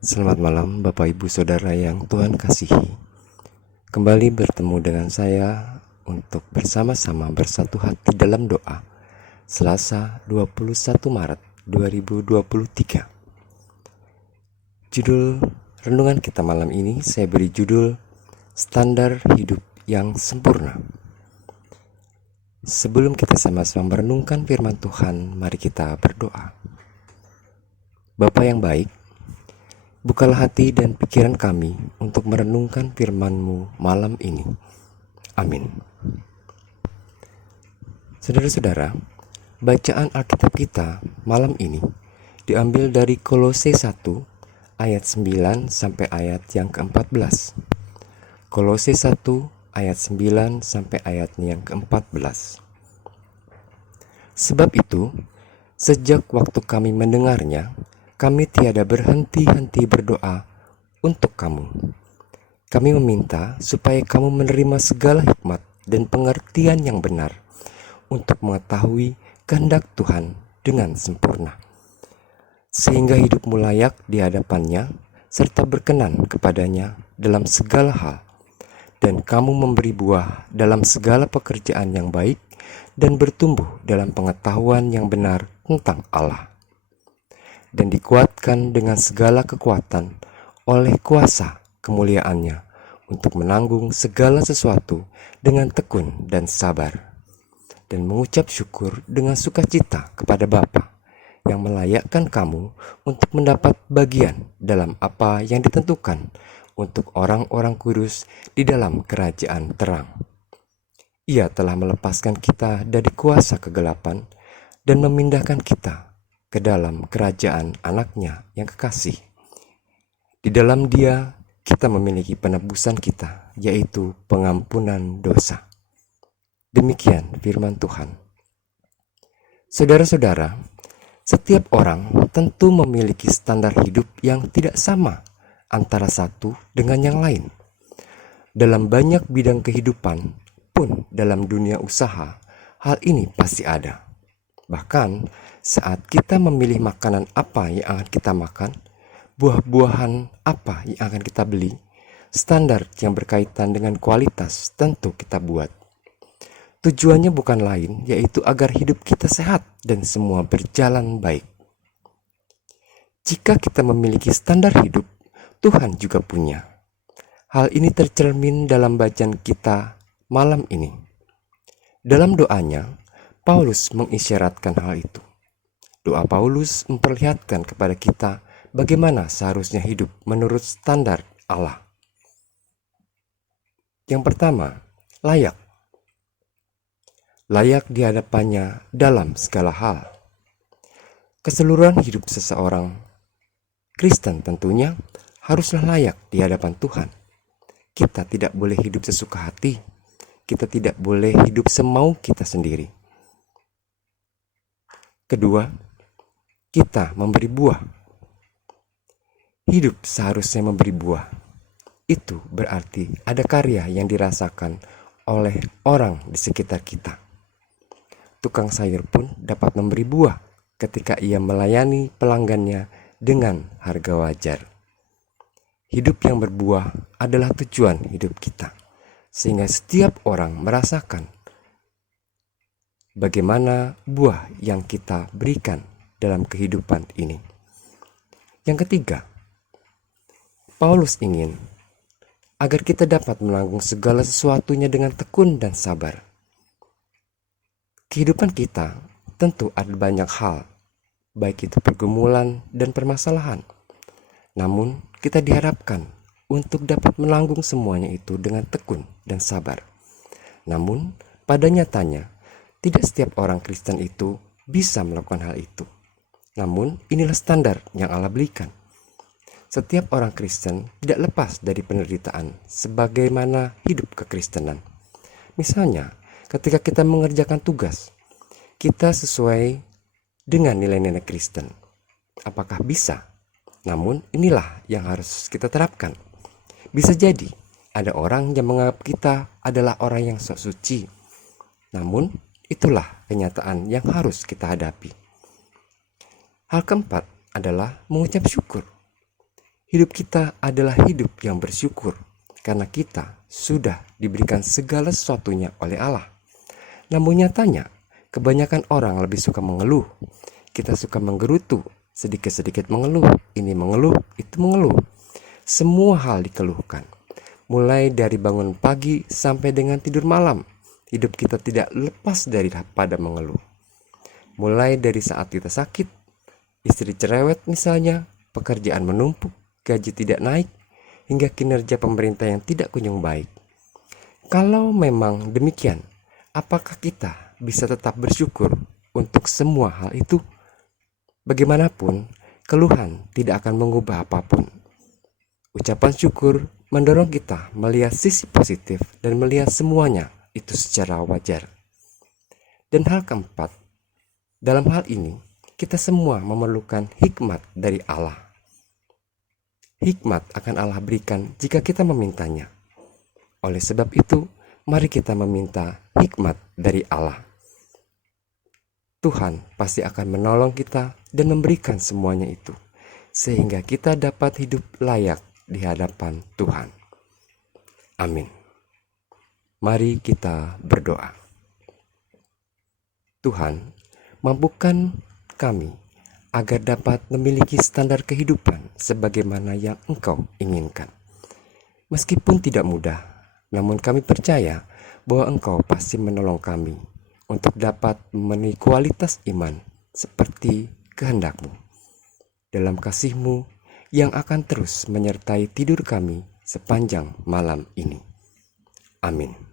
Selamat malam Bapak Ibu Saudara yang Tuhan kasihi. Kembali bertemu dengan saya untuk bersama-sama bersatu hati dalam doa Selasa 21 Maret 2023. Judul renungan kita malam ini saya beri judul Standar Hidup yang Sempurna. Sebelum kita sama-sama merenungkan firman Tuhan, mari kita berdoa. Bapa yang baik, bukalah hati dan pikiran kami untuk merenungkan firman-Mu malam ini. Amin. Saudara-saudara, bacaan Alkitab kita malam ini diambil dari Kolose 1 ayat 9 sampai ayat yang ke-14. Kolose 1 ayat 9 sampai ayat yang ke-14. Sebab itu, sejak waktu kami mendengarnya, kami tiada berhenti-henti berdoa untuk kamu. Kami meminta supaya kamu menerima segala hikmat dan pengertian yang benar untuk mengetahui kehendak Tuhan dengan sempurna, sehingga hidupmu layak di hadapannya serta berkenan kepadanya dalam segala hal, dan kamu memberi buah dalam segala pekerjaan yang baik dan bertumbuh dalam pengetahuan yang benar tentang Allah, dan dikuatkan dengan segala kekuatan oleh kuasa kemuliaannya untuk menanggung segala sesuatu dengan tekun dan sabar, dan mengucap syukur dengan sukacita kepada Bapa yang melayakkan kamu untuk mendapat bagian dalam apa yang ditentukan untuk orang-orang kudus di dalam kerajaan terang. Ia telah melepaskan kita dari kuasa kegelapan dan memindahkan kita ke dalam kerajaan anaknya yang kekasih. Di dalam Dia kita memiliki penebusan kita, yaitu pengampunan dosa. Demikian firman Tuhan. Saudara-saudara, setiap orang tentu memiliki standar hidup yang tidak sama antara satu dengan yang lain. Dalam banyak bidang kehidupan, pun dalam dunia usaha, hal ini pasti ada. Bahkan saat kita memilih makanan apa yang akan kita makan, buah-buahan apa yang akan kita beli, standar yang berkaitan dengan kualitas tentu kita buat. Tujuannya bukan lain, yaitu agar hidup kita sehat dan semua berjalan baik. Jika kita memiliki standar hidup, Tuhan juga punya. Hal ini tercermin dalam bacaan kita malam ini. Dalam doanya, Paulus mengisyaratkan hal itu. Doa Paulus memperlihatkan kepada kita bagaimana seharusnya hidup menurut standar Allah. Yang pertama, layak. Layak di hadapannya dalam segala hal. Keseluruhan hidup seseorang Kristen tentunya haruslah layak di hadapan Tuhan. Kita tidak boleh hidup sesuka hati. Kita tidak boleh hidup semau kita sendiri. Kedua, kita memberi buah. Hidup seharusnya memberi buah. Itu berarti ada karya yang dirasakan oleh orang di sekitar kita. Tukang sayur pun dapat memberi buah ketika ia melayani pelanggannya dengan harga wajar. Hidup yang berbuah adalah tujuan hidup kita, sehingga setiap orang merasakan bagaimana buah yang kita berikan dalam kehidupan ini. Yang ketiga, Paulus ingin agar kita dapat menanggung segala sesuatunya dengan tekun dan sabar. Kehidupan kita tentu ada banyak hal, baik itu pergumulan dan permasalahan. Namun, kita diharapkan untuk dapat menanggung semuanya itu dengan tekun dan sabar. Namun, pada nyatanya, tidak setiap orang Kristen itu bisa melakukan hal itu. Namun, inilah standar yang Allah berikan. Setiap orang Kristen tidak lepas dari penderitaan sebagaimana hidup kekristenan. Misalnya, ketika kita mengerjakan tugas, kita sesuai dengan nilai-nilai Kristen. Apakah bisa? Namun inilah yang harus kita terapkan. Bisa jadi ada orang yang menganggap kita adalah orang yang sok suci. Namun itulah kenyataan yang harus kita hadapi. Hal keempat adalah mengucap syukur. Hidup kita adalah hidup yang bersyukur karena kita sudah diberikan segala sesuatunya oleh Allah. Namun nyatanya, kebanyakan orang lebih suka mengeluh. Kita suka menggerutu, sedikit-sedikit mengeluh, ini mengeluh, itu mengeluh. Semua hal dikeluhkan. Mulai dari bangun pagi sampai dengan tidur malam, hidup kita tidak lepas dari pada mengeluh. Mulai dari saat kita sakit, istri cerewet misalnya, pekerjaan menumpuk, gaji tidak naik, hingga kinerja pemerintah yang tidak kunjung baik. Kalau memang demikian, apakah kita bisa tetap bersyukur untuk semua hal itu? Bagaimanapun, keluhan tidak akan mengubah apapun. Ucapan syukur mendorong kita melihat sisi positif dan melihat semuanya itu secara wajar. Dan hal keempat, dalam hal ini, kita semua memerlukan hikmat dari Allah. Hikmat akan Allah berikan jika kita memintanya. Oleh sebab itu, mari kita meminta hikmat dari Allah. Tuhan pasti akan menolong kita dan memberikan semuanya itu, sehingga kita dapat hidup layak di hadapan Tuhan. Amin. Mari kita berdoa. Tuhan, mampukan kami agar dapat memiliki standar kehidupan sebagaimana yang Engkau inginkan. Meskipun tidak mudah, namun kami percaya bahwa Engkau pasti menolong kami untuk dapat memenuhi kualitas iman seperti kehendak-Mu. Dalam kasih-Mu yang akan terus menyertai tidur kami sepanjang malam ini. Amin.